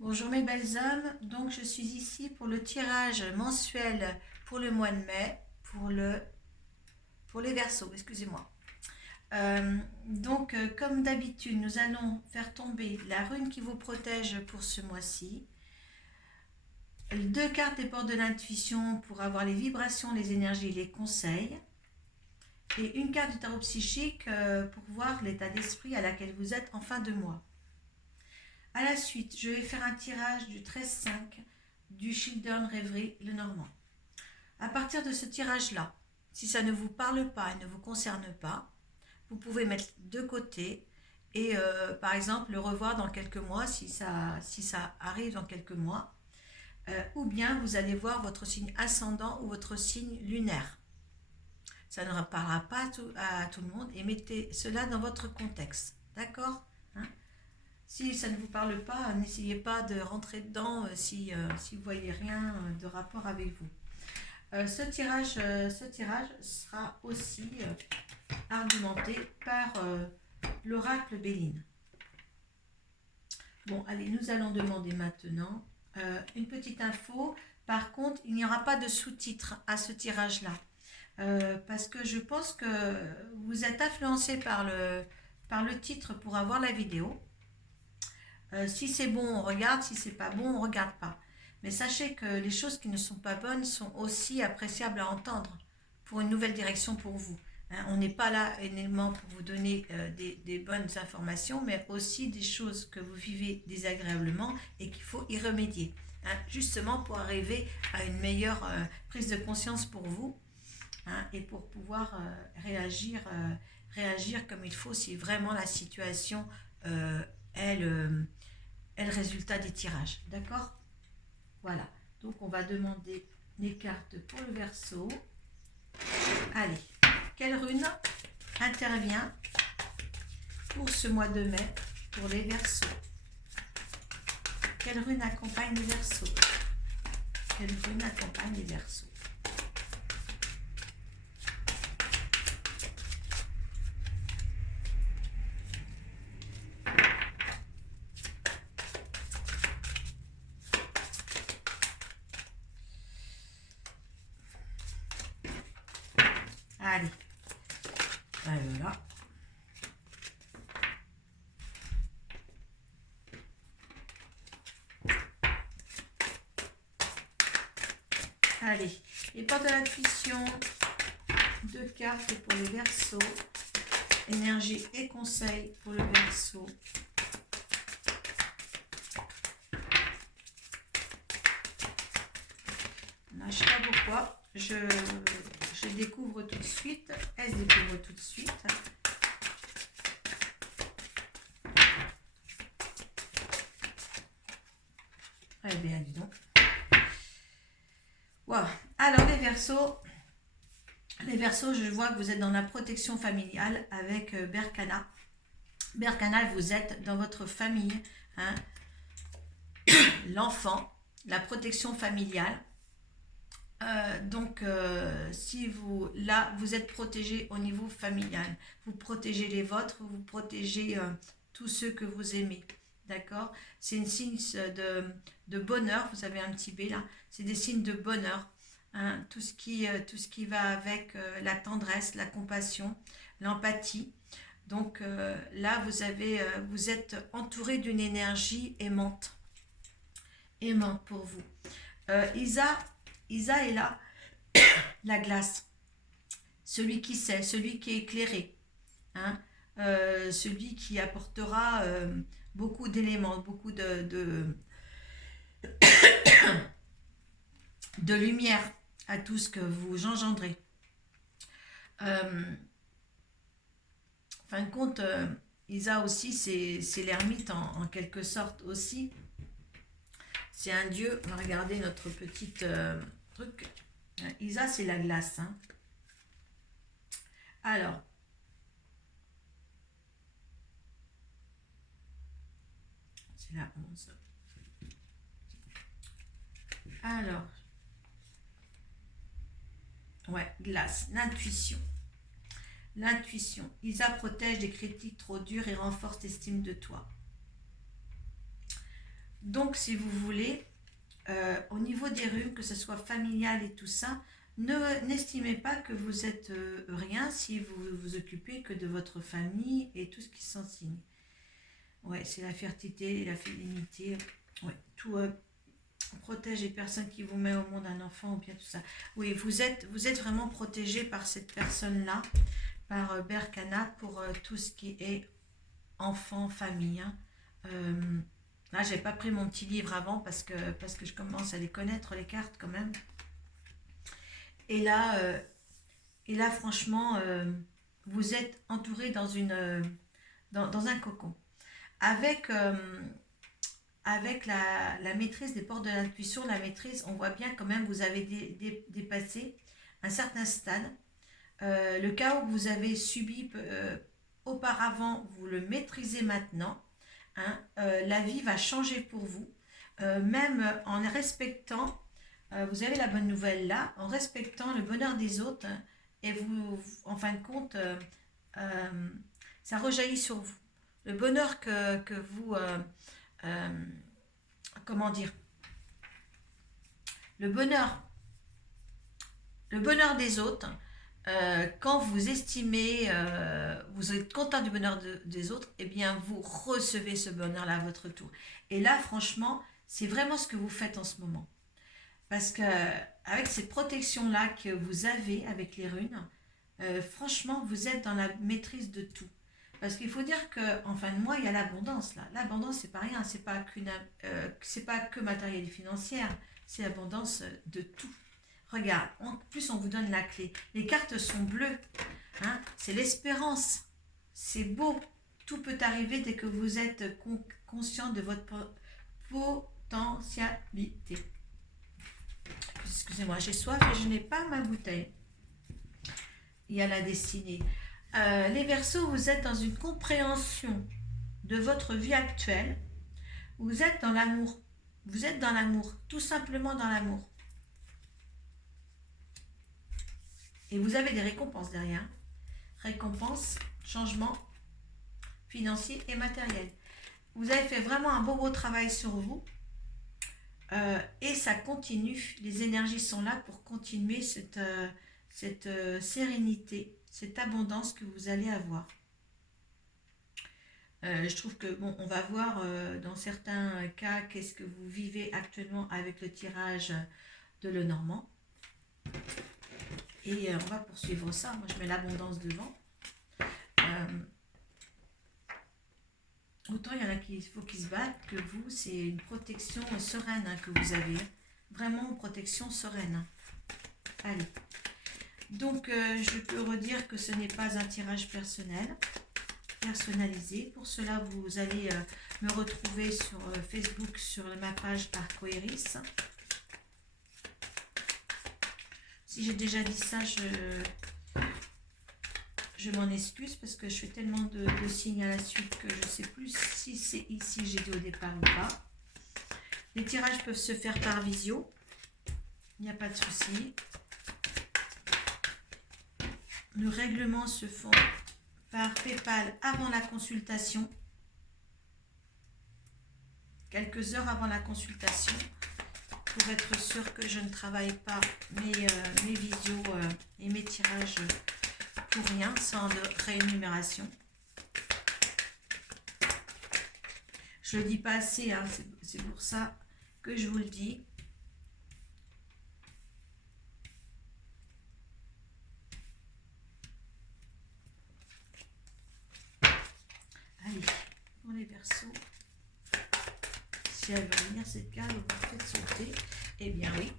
Bonjour mes belles âmes, donc je suis ici pour le tirage mensuel pour le mois de mai, pour les Verseaux, excusez-moi. Comme d'habitude, nous allons faire tomber la rune qui vous protège pour ce mois-ci, deux cartes des portes de l'intuition pour avoir les vibrations, les énergies, les conseils, et une carte du tarot psychique pour voir l'état d'esprit à laquelle vous êtes en fin de mois. À la suite, je vais faire un tirage du 13-5 du Children Rêverie Lenormand. À partir de ce tirage-là, si ça ne vous parle pas et ne vous concerne pas, vous pouvez mettre de côté et par exemple le revoir dans quelques mois si ça arrive dans quelques mois. Ou bien vous allez voir votre signe ascendant ou votre signe lunaire. Ça ne parlera pas à tout le monde et mettez cela dans votre contexte. D'accord, hein? Si ça ne vous parle pas, n'essayez pas de rentrer dedans si vous ne voyez rien de rapport avec vous. Ce tirage sera aussi argumenté par l'oracle Béline. Bon, allez, nous allons demander maintenant une petite info. Par contre, il n'y aura pas de sous-titres à ce tirage-là. Parce que je pense que vous êtes influencé par le titre pour avoir la vidéo. Si c'est bon, on regarde. Si c'est pas bon, on regarde pas. Mais sachez que les choses qui ne sont pas bonnes sont aussi appréciables à entendre pour une nouvelle direction pour vous. Hein, on n'est pas là uniquement pour vous donner des bonnes informations, mais aussi des choses que vous vivez désagréablement et qu'il faut y remédier. Hein, justement pour arriver à une meilleure prise de conscience pour vous, hein, et pour pouvoir réagir comme il faut si vraiment la situation est le résultat des tirages. D'accord ? Voilà. Donc on va demander les cartes pour le Verseau. Allez, quelle rune intervient pour ce mois de mai pour les Verseaux? Quelle rune accompagne les Verseaux? Quelle rune accompagne les Verseaux? Allez, voilà. Allez, les portes de l'intuition, deux cartes pour les Verseaux, énergie et conseil pour le Verseau. Je ne sais pas pourquoi, je découvre tout de suite, elle se découvre tout de suite. Eh bien, dis donc. Wow. Alors, les Verseaux, je vois que vous êtes dans la protection familiale avec Berkana. Berkana, vous êtes dans votre famille, hein, l'enfant, la protection familiale. Si vous êtes protégé au niveau familial, vous protégez les vôtres, vous protégez tous ceux que vous aimez, d'accord? C'est une signe de bonheur. Vous avez un petit B là, c'est des signes de bonheur, hein, tout ce qui va avec la tendresse, la compassion, l'empathie. Donc là vous êtes entouré d'une énergie aimante pour vous. Isa est là, la glace, celui qui sait, celui qui est éclairé, hein, celui qui apportera beaucoup d'éléments, beaucoup de lumière à tout ce que vous engendrez. Fin de compte, Isa aussi, c'est l'ermite en quelque sorte aussi. C'est un dieu. On va regarder notre petite truc. Isa, c'est la glace. Hein. Alors, c'est la 11. Alors, ouais, glace, l'intuition. L'intuition. Isa protège des critiques trop dures et renforce l'estime de toi. Donc, si vous voulez, au niveau des rhumes, que ce soit familial et tout ça, n'estimez pas que vous êtes rien si vous vous occupez que de votre famille et tout ce qui s'ensigne. Ouais, c'est la fertilité et la féminité. Ouais, tout protège les personnes qui vous mettent au monde un enfant ou bien tout ça. Oui, vous êtes vraiment protégé par cette personne-là, par Berkana, pour tout ce qui est enfant, famille. Hein. Là, j'ai pas pris mon petit livre avant parce que je commence à les connaître, les cartes quand même. Et là, franchement, vous êtes entouré dans dans un cocon. Avec, avec la maîtrise des portes de l'intuition, la maîtrise, on voit bien quand même vous avez dépassé un certain stade. Le chaos que vous avez subi auparavant, vous le maîtrisez maintenant. Hein. La vie va changer pour vous, même en respectant, vous avez la bonne nouvelle là, en respectant le bonheur des autres, hein, et vous, en fin de compte, ça rejaillit sur vous. Le bonheur que vous, euh, comment dire, le bonheur des autres, quand vous estimez, vous êtes content du bonheur des autres, eh bien vous recevez ce bonheur-là à votre tour. Et là, franchement, c'est vraiment ce que vous faites en ce moment. Parce que avec cette protection-là que vous avez avec les runes, franchement, vous êtes dans la maîtrise de tout. Parce qu'il faut dire qu'en fin de mois, il y a l'abondance là. L'abondance, c'est pas rien, c'est pas que matérielle et financière, c'est l'abondance de tout. Regarde, en plus on vous donne la clé. Les cartes sont bleues, hein, c'est l'espérance. C'est beau. Tout peut arriver dès que vous êtes conscient de votre potentialité. Excusez-moi, j'ai soif et je n'ai pas ma bouteille. Il y a la destinée. Les Verseaux, vous êtes dans une compréhension de votre vie actuelle. Vous êtes dans l'amour. Vous êtes dans l'amour, tout simplement dans l'amour. Et vous avez des récompenses derrière. Récompenses, changements financiers et matériels. Vous avez fait vraiment un beau travail sur vous. Et ça continue. Les énergies sont là pour continuer cette sérénité, cette abondance que vous allez avoir. Je trouve que, bon, on va voir dans certains cas qu'est-ce que vous vivez actuellement avec le tirage de Lenormand. Et on va poursuivre ça. Moi, je mets l'abondance devant. Autant il y en a qu'il faut qu'ils se battent que vous, c'est une protection sereine hein, que vous avez. Vraiment une protection sereine. Allez. Donc, je peux redire que ce n'est pas un tirage personnalisé. Pour cela, vous allez me retrouver sur Facebook, sur ma page Arcoiris. Si j'ai déjà dit ça, je m'en excuse parce que je fais tellement de signes à la suite que je ne sais plus si c'est ici j'ai dit au départ ou pas. Les tirages peuvent se faire par visio. Il n'y a pas de souci. Le règlement se fait par PayPal avant la consultation. Quelques heures avant la consultation. Pour être sûr que je ne travaille pas mes visios et mes tirages pour rien, sans rémunération. Je ne le dis pas assez, hein, c'est pour ça que je vous le dis. Allez, pour les Verseaux, si elle veut venir cette carte, vous la faites sauter. Eh bien oui,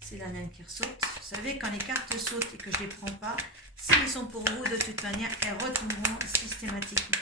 c'est la naine qui saute. Vous savez, quand les cartes sautent et que je ne les prends pas, s'ils sont pour vous, de toute manière, elles retomberont systématiquement.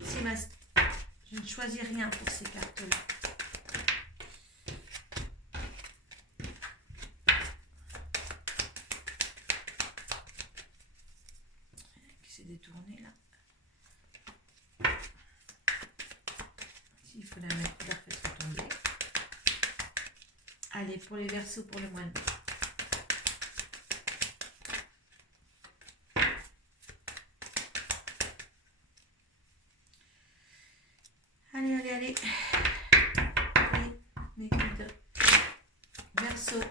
Je ne choisis rien pour ces cartes-là. Qui s'est détourné là. S'il faut la mettre, la faire tomber. Allez, pour les Verseaux, pour le mois de mai. Allez. Verseau,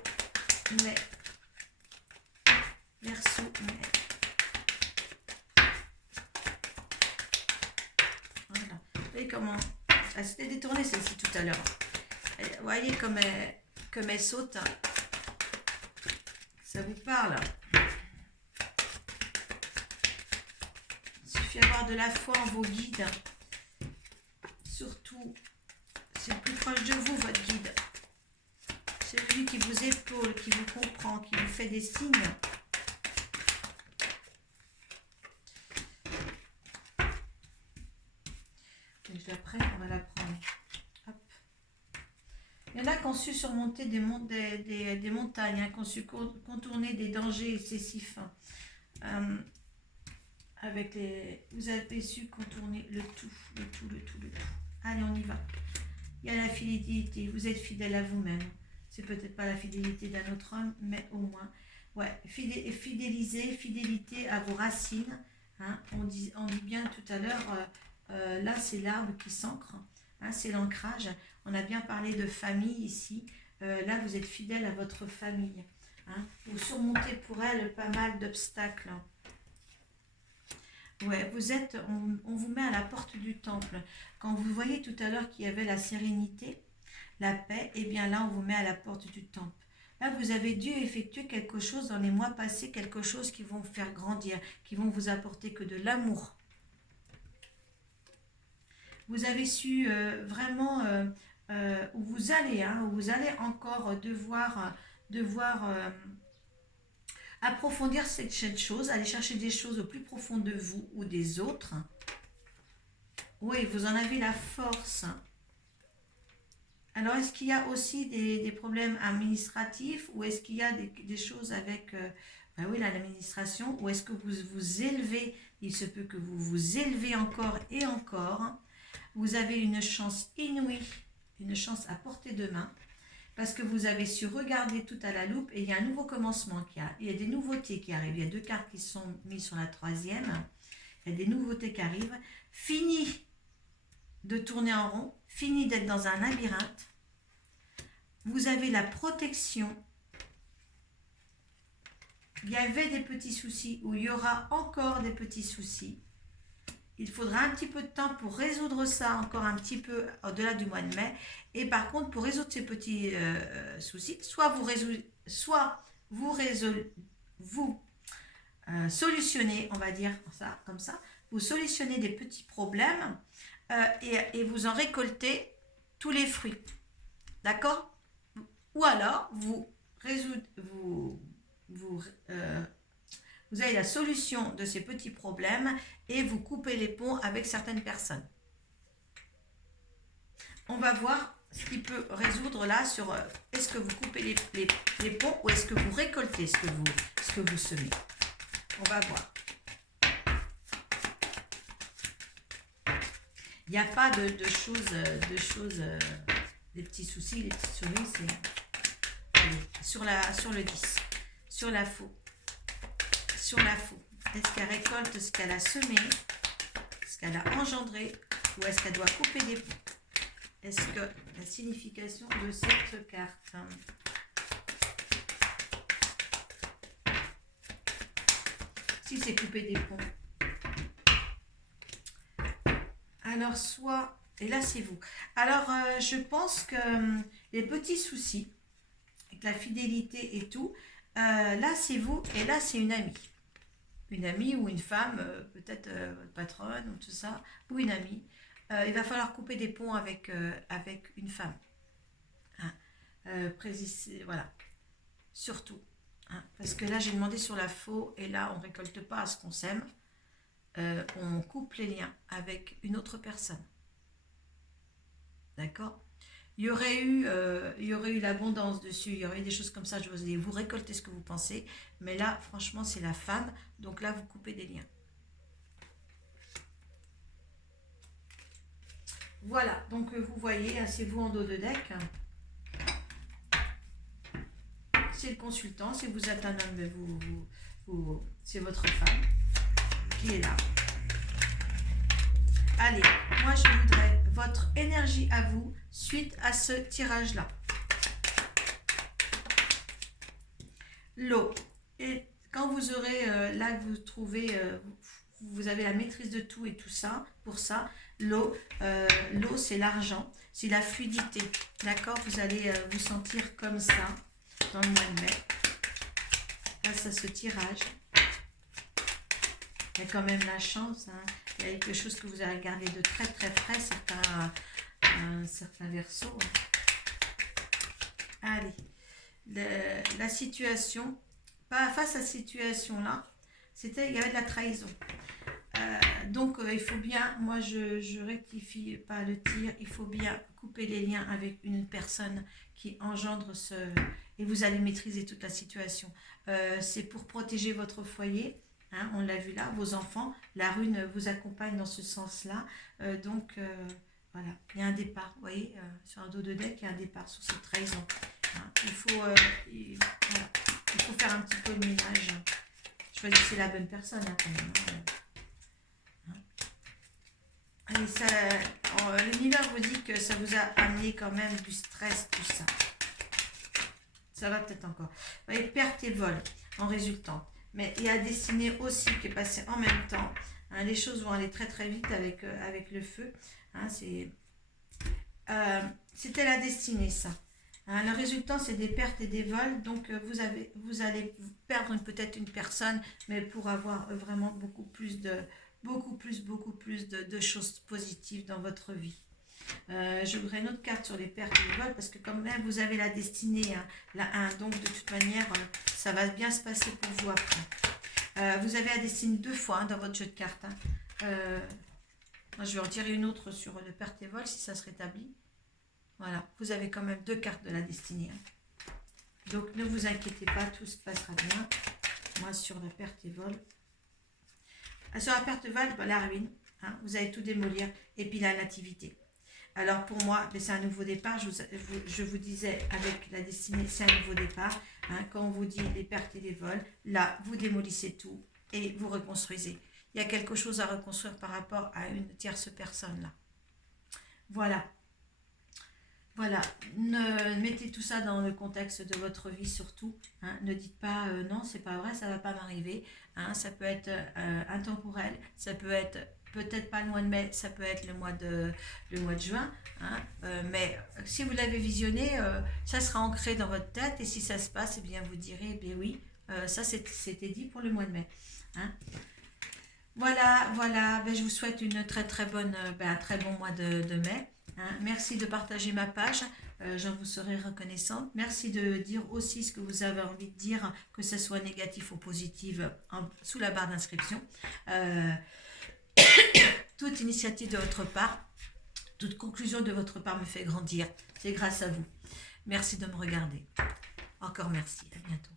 mai. Verseau, mai. Voilà. Vous voyez comment... Elle s'était détournée celle-ci tout à l'heure. Vous voyez comme elle saute. Ça vous parle. Il suffit d'avoir de la foi en vos guides. Surtout, c'est le plus proche de vous, votre guide. C'est lui qui vous épaule, qui vous comprend, qui vous fait des signes. Déjà prête, on va la prendre. Hop. Il y en a qui ont su surmonter des montagnes, hein, qui ont su contourner des dangers excessifs. Vous avez su contourner le tout. Allez, on y va. Il y a la fidélité. Vous êtes fidèle à vous-même. C'est peut-être pas la fidélité d'un autre homme, mais au moins. Ouais, fidélité à vos racines. Hein. On dit bien tout à l'heure, là c'est l'arbre qui s'ancre. Hein, c'est l'ancrage. On a bien parlé de famille ici. Là, vous êtes fidèle à votre famille. Hein. Vous surmontez pour elle pas mal d'obstacles. Ouais, on vous met à la porte du temple. Quand vous voyez tout à l'heure qu'il y avait la sérénité, la paix, et bien là, on vous met à la porte du temple. Là, vous avez dû effectuer quelque chose dans les mois passés, quelque chose qui vont vous faire grandir, qui vont vous apporter que de l'amour. Vous avez su vraiment où vous allez, hein, où vous allez encore devoir approfondir cette chose, aller chercher des choses au plus profond de vous ou des autres. Oui, vous en avez la force. Alors, est-ce qu'il y a aussi des problèmes administratifs ou est-ce qu'il y a des choses avec oui, l'administration, ou est-ce que vous vous élevez? Il se peut que vous vous élevez encore et encore. Vous avez une chance inouïe, une chance à portée de main. Parce que vous avez su regarder tout à la loupe et il y a un nouveau commencement il y a des nouveautés qui arrivent. Il y a 2 cartes qui sont mises sur la 3e. Il y a des nouveautés qui arrivent. Fini de tourner en rond. Fini d'être dans un labyrinthe. Vous avez la protection. Il y avait des petits soucis ou il y aura encore des petits soucis. Il faudra un petit peu de temps pour résoudre ça, encore un petit peu au-delà du mois de mai. Et par contre, pour résoudre ces petits soucis, soit vous solutionnez, on va dire ça comme ça, vous solutionnez des petits problèmes et vous en récoltez tous les fruits. D'accord? Ou alors, vous avez la solution de ces petits problèmes et vous coupez les ponts avec certaines personnes. On va voir ce qui peut résoudre là sur est-ce que vous coupez les ponts ou est-ce que vous récoltez ce que vous semez. On va voir. Il n'y a pas de choses, des petits soucis, les petites souris, c'est... Allez, sur le 10, sur la faux. Sur la faux. Est-ce qu'elle récolte ce qu'elle a semé, ce qu'elle a engendré, ou est-ce qu'elle doit couper des ponts? Est-ce que la signification de cette carte? Si c'est couper des ponts. Alors soit, et là c'est vous. Alors je pense que les petits soucis, avec la fidélité et tout, là c'est vous et là c'est une amie. Une amie ou une femme, peut-être votre patronne ou tout ça, ou une amie. Il va falloir couper des ponts avec une femme. Hein. Voilà. Surtout. Hein. Parce que là, j'ai demandé sur la faux, et là, on ne récolte pas ce qu'on sème. On coupe les liens avec une autre personne. D'accord? Il y aurait eu l'abondance dessus, il y aurait eu des choses comme ça, je vous ai dit, vous récoltez ce que vous pensez, mais là, franchement, c'est la femme, donc là, vous coupez des liens. Voilà, donc vous voyez, c'est vous en dos de deck. C'est le consultant, si vous êtes un homme, c'est votre femme qui est là. Allez, moi je voudrais votre énergie à vous suite à ce tirage-là. l'eau. Et quand vous aurez, là vous trouvez, vous avez la maîtrise de tout et tout ça, pour ça, l'eau, c'est l'argent, c'est la fluidité, d'accord? Vous allez vous sentir comme ça dans le mois de mai, grâce à ce tirage. Il y a quand même la chance, hein. Il y a quelque chose que vous allez garder de très très frais, certains versos. Allez, la situation, pas face à cette situation-là, il y avait de la trahison. Donc il faut bien, moi je rectifie pas le tir, il faut bien couper les liens avec une personne qui engendre ce... Et vous allez maîtriser toute la situation. C'est pour protéger votre foyer, hein, on l'a vu là, vos enfants, la rune vous accompagne dans ce sens-là. Voilà, il y a un départ, vous voyez, sur un dos de deck, il y a un départ sur cette trahison. Hein, il faut faire un petit peu le ménage. Choisissez la bonne personne, hein, quand même. L'univers vous dit que ça vous a amené quand même du stress, tout ça. Ça va peut-être encore. Vous voyez, perte et vol en résultant. Mais il y a destinée aussi qui est passée en même temps. Hein, les choses vont aller très très vite avec le feu. Hein, c'était la destinée, ça. Hein, le résultat, c'est des pertes et des vols. Donc, vous allez perdre peut-être une personne, mais pour avoir vraiment beaucoup plus de choses positives dans votre vie. J'ouvrirai une autre carte sur les pertes et les vols parce que quand même vous avez la destinée, hein, la 1, donc de toute manière ça va bien se passer pour vous après. Vous avez la destinée 2 fois, hein, dans votre jeu de cartes. Hein. Je vais en tirer une autre sur le perte et vol si ça se rétablit. Voilà, vous avez quand même 2 cartes de la destinée. Hein. Donc ne vous inquiétez pas, tout se passera bien. Moi sur la perte et vol. Sur la perte et vol, la ruine. Hein, vous allez tout démolir. Et puis la nativité. Alors pour moi, c'est un nouveau départ. Je vous disais avec la destinée, c'est un nouveau départ. Hein, quand on vous dit les pertes et les vols, là, vous démolissez tout et vous reconstruisez. Il y a quelque chose à reconstruire par rapport à une tierce personne là. Voilà. Voilà, mettez tout ça dans le contexte de votre vie surtout. Hein. Ne dites pas non, c'est pas vrai, ça va pas m'arriver. Hein. Ça peut être intemporel, ça peut être peut-être pas le mois de mai, ça peut être le mois de juin. Hein. Mais si vous l'avez visionné, ça sera ancré dans votre tête et si ça se passe, eh bien vous direz, eh bien oui, ça c'était dit pour le mois de mai. Hein. Voilà, ben, je vous souhaite une très très bonne, un très bon mois de mai. Hein. Merci de partager ma page, j'en vous serai reconnaissante. Merci de dire aussi ce que vous avez envie de dire, que ce soit négatif ou positif, sous la barre d'inscription. Toute initiative de votre part, toute conclusion de votre part me fait grandir. C'est grâce à vous. Merci de me regarder. Encore merci, à bientôt.